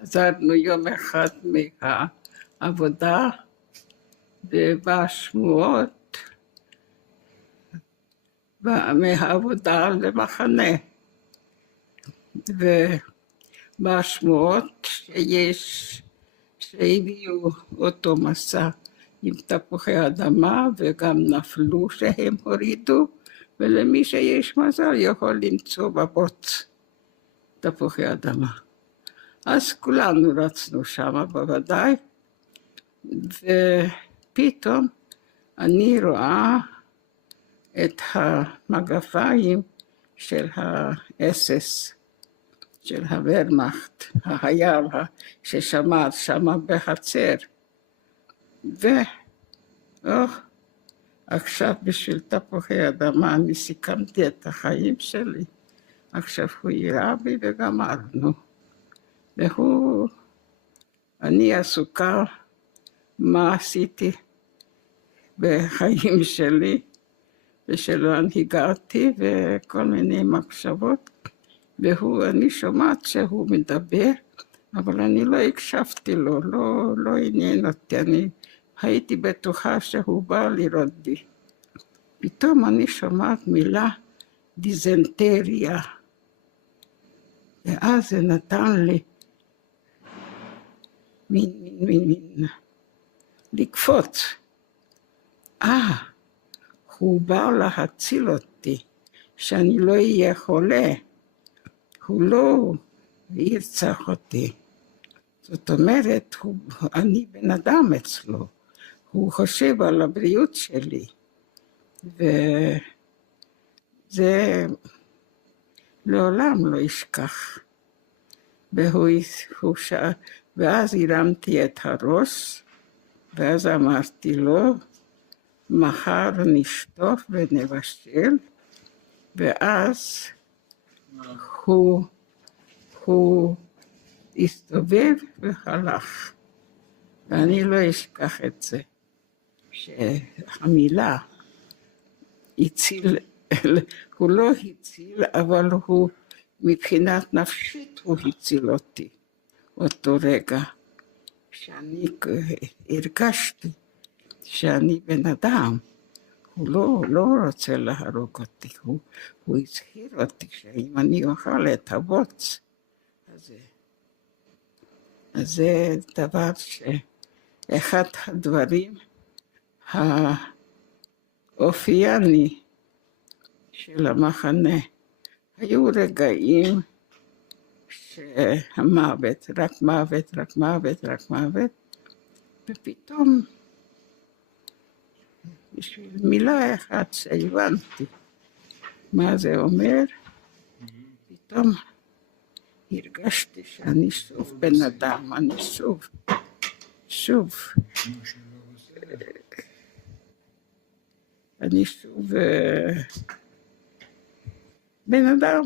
חזרנו יום אחד מהעבודה, ובא שמועות מהעבודה למחנה. ובא שמועות שהביאו אותו מסע עם תפוחי אדמה, וגם נפלו שהם הורידו, ולמי שיש מזל יכול למצוא בבוץ תפוחי אדמה. אז כולנו רצנו שם בוודאי, ופתאום אני רואה את המגפיים של האס-אס, של הוורמאכט, החייל ששמר שם בחצר. עכשיו בשביל תפוחי אדמה אני סיכמתי את החיים שלי. עכשיו הוא יירה בי וגמרנו. אני עסוקה מה עשיתי בחיים שלי, ושלאן הגעתי וכל מיני מחשבות. אני שומעת שהוא מדבר, אבל אני לא הקשבתי לו, לא עניין אותי, אני הייתי בטוחה שהוא בא לראות בי. פתאום אני שומעת מילה דיזנטריה, ואז זה נתן לי מין לקפוץ. הוא בא להציל אותי, שאני לא אהיה חולה. הוא לא ירצח אותי. זאת אומרת, אני בן אדם אצלו. הוא חושב על הבריאות שלי. וזה לעולם לא ישכח. ואז הרמתי את הראש, ואז אמרתי לו, מחר נשטוף ונבשל, ואז הוא הסתובב והלך. ואני לא אשכח את זה, שהמילה הציל, הוא לא הציל, אבל הוא מבחינת נפשית הוא הציל אותי. אותו רגע שאני הרגשתי שאני בן אדם, הוא לא רוצה להרוג אותי, הוא הזהיר אותי שאם אני אוכל את הבוץ, אז זה דבר שאחד הדברים האופייני של המחנה. היו רגעים שהמוות, רק מוות, רק מוות, רק מוות, ופתאום בשביל מילה אחת שהבנתי מה זה אומר, פתאום הרגשתי שאני שוב בן אדם, אני אני שוב בן אדם.